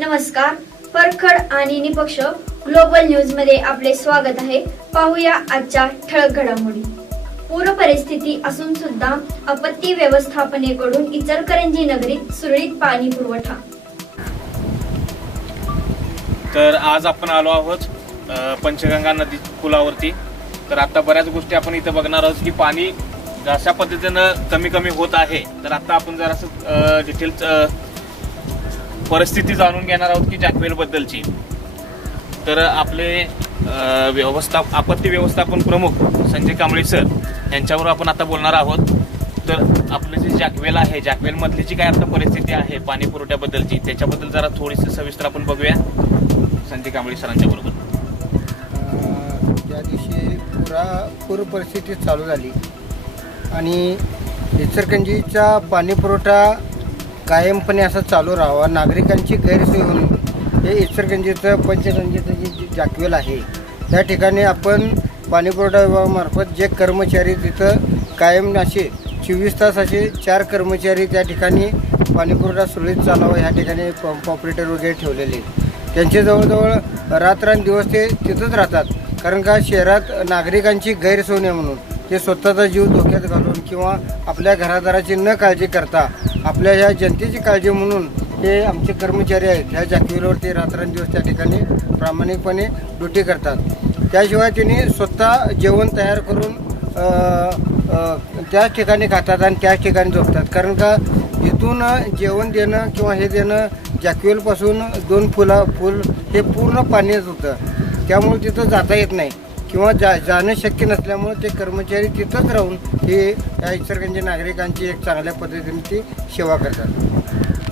नमस्कार परखड आणि निपक्ष ग्लोबल न्यूज मध्ये आपले स्वागत आहे पाहूया आजच्या ठळक घडामोडी पूर परिस्थिती असून सुद्धा आपत्ती व्यवस्थापनेकडून इचलकरंजी नगरीत सुरळीत पाणी पुरवठा तर आज आपण आलो आहोत पंचगंगा नदी पुलावरती तर आता बऱ्याच गोष्टी आपण इथे बघणार आहोत की पाणी अशा पद्धतीनं कमी कमी होत आहे तर आता आपण जरास डिटेल्स परिस्थिती जाणून घेणार आहोत की जॅकवेल तर आपले व्यवस्था आपत्ती व्यवस्थापन प्रमुख संजय कांबळे सर यांच्यावर आपण आता बोलणार आहोत तर आपलं जे जॅकवेल आहे जॅकवेलमधली जी काय आता परिस्थिती आहे पाणी पुरवठ्याबद्दलची त्याच्याबद्दल जरा थोडीशी सविस्तर आपण बघूया संजय कांबळे सरांच्या बरोबर त्या दिवशी पुरा पूर परिस्थिती चालू झाली आणि इचरकंजीचा पाणी पुरवठा कायमपणे असं चालू राहावं नागरिकांची गैरसोय होऊन हे इसरगंजीचं पंचगंजीचं जी आहे त्या ठिकाणी आपण पाणीपुरवठा विभागामार्फत जे कर्मचारी तिथं कायम असे चोवीस तास असे चार कर्मचारी त्या ठिकाणी पाणीपुरवठा सुरळीत चालावा ह्या ठिकाणी पंप ऑपरेटर वगैरे ठेवलेले त्यांचे जवळजवळ दिवस ते तिथंच राहतात कारण का शहरात नागरिकांची गैरसोय म्हणून ते स्वतःचा जीव धोक्यात घालून किंवा आपल्या घरादाराची न काळजी करता आपल्या ह्या जनतेची काळजी म्हणून हे आमचे कर्मचारी आहेत ह्या जाकीवर रात्रंदिवस त्या ठिकाणी प्रामाणिकपणे ड्युटी करतात त्याशिवाय त्यांनी स्वतः जेवण तयार करून त्याच ठिकाणी खातात आणि त्याच ठिकाणी झोपतात कारण का इथून जेवण देणं किंवा हे देणं जॅक्युएलपासून दोन फुला फुल हे पूर्ण पाणीच होतं त्यामुळे तिथं जाता येत नाही किंवा जा जाणं शक्य नसल्यामुळे ते कर्मचारी तिथंच राहून हे या इचरगंज नागरिकांची एक चांगल्या पद्धतीने ती सेवा करतात